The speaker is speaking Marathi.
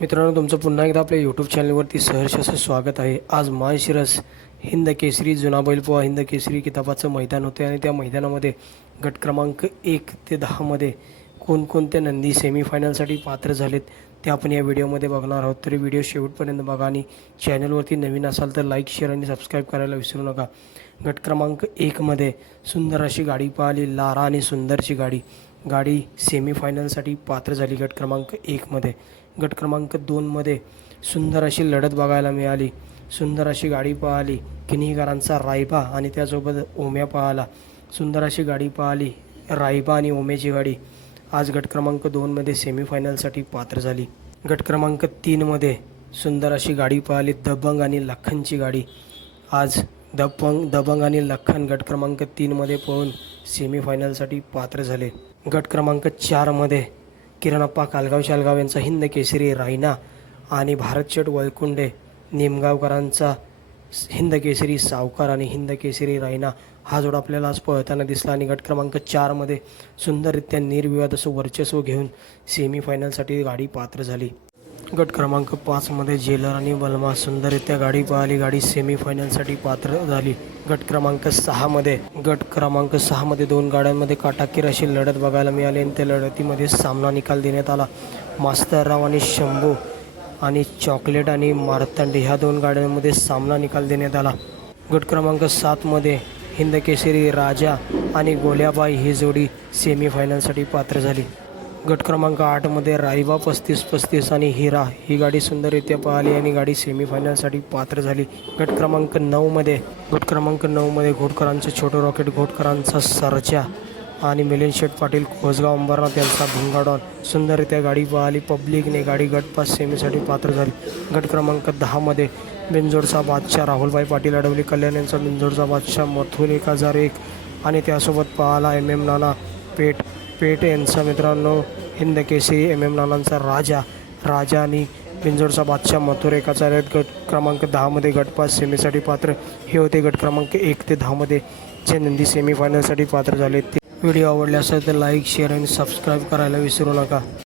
मित्रांनो, तुमचं पुन्हा एकदा आपल्या यूट्यूब चॅनलवरती सहर्ष असं स्वागत आहे। आज माळशिरस हिंद केसरी जुना बैलपोळा हिंद केसरी किताबाचं मैदान होते आणि त्या मैदानामध्ये गट क्रमांक 1 ते 10 मध्ये कोणकोणते नंदी सेमीफायनलसाठी पात्र झालेत ते आपण या व्हिडिओमध्ये बघणार आहोत। तरी व्हिडिओ शेवटपर्यंत बघा आणि चॅनलवरती नवीन असाल तर लाईक शेअर आणि सबस्क्राईब करायला विसरू नका। गट क्रमांक 1 मध्ये सुंदर अशी गाडी पाहिली, लारा आणि सुंदरची गाडी सेमीफायनलसाठी पात्र झाली। गट क्रमांक 1 मध्ये गट क्रमांक 2 मध्ये सुंदर अशी लढत बघायला मिळाली। सुंदर अशी गाडी पाहिली, किनीकरांचा रायबा आणि त्यासोबत ओम्या पाहिला। सुंदर अशी गाडी पाहिली, रायबा आणि ओम्याची गाडी आज गट क्रमांक 2 मध्ये सेमीफायनलसाठी पात्र झाली। गट क्रमांक 3 मध्ये सुंदर अशी गाडी पाहिली, दबंग आणि लखनची गाडी आज दबंग आणि लखन गट क्रमांक 3 मध्ये पळून सेमीफायनलसाठी पात्र झाले। गट क्रमांक 4 मध्ये किरणप्पा कालगाव शालगाव यांचा हिंद केसरी रायना आणि भारत शेठ वळकुंडे निमगावकरांचा हिंद केसरी सावकार आणि हिंद केसरी रायना हा जोड आपल्याला आज पळताना दिसला। आणि गट क्रमांक 4 मध्ये सुंदररित्या निर्विवाद असं वर्चस्व घेऊन सेमीफायनलसाठी गाडी पात्र झाली। गट क्रमांक 5 मध्ये जेलर आणि बलमा सुंदररित्या गाडी पाहिली, गाडी सेमीफायनलसाठी पात्र झाली। गट क्रमांक 6 मध्ये 2 गाड्यांमध्ये काटाकीर अशी लढत बघायला मिळाली आणि त्या लढतीमध्ये सामना निकाल देण्यात आला। मास्तरराव आणि शंभू आणि चॉकलेट आणि मार्तंड ह्या 2 गाड्यांमध्ये सामना निकाल देण्यात आला। गट क्रमांक 7 मध्ये हिंद केसरी राजा आणि गोल्याबाई ही जोडी सेमीफायनलसाठी पात्र झाली। गट क्रमांक 8 मध्ये रायबा 35-35 आणि हिरा ही गाडी सुंदररित्या पाहिली आणि गाडी सेमीफायनलसाठी पात्र झाली। गट क्रमांक 9 मध्ये घोटकरांचं छोटं रॉकेट, घोटकरांचा सरजा आणि मिलिंद शेठ पाटील कोसगाव अंबरनाथ यांचा भुंगाडॉन सुंदररित्या गाडी पाहिली। पब्लिकने गाडी गटपास सेमीसाठी पात्र झाली। गट क्रमांक 10 मध्ये बिंजोडचा बादशाह राहुलभाई पाटील अडवली कल्याण यांचा बिंजोडचा बादशाह मथुर 1001 आणि त्यासोबत पाहिला MM नाना पेठ यांचा मित्रांनो हिंद केसरी MM नानांचा राजा आणि बिंजोडचा बादशाह मथुर 1001 गट क्रमांक 10 मध्ये गटपास सेमीसाठी पात्र हे होते। गट क्रमांक 1 ते 10 मध्ये जे नंदी सेमीफायनलसाठी पात्र झाले। व्हिडिओ आवडला असेल तर लाईक शेअर आणि सबस्क्राईब करायला विसरू नका।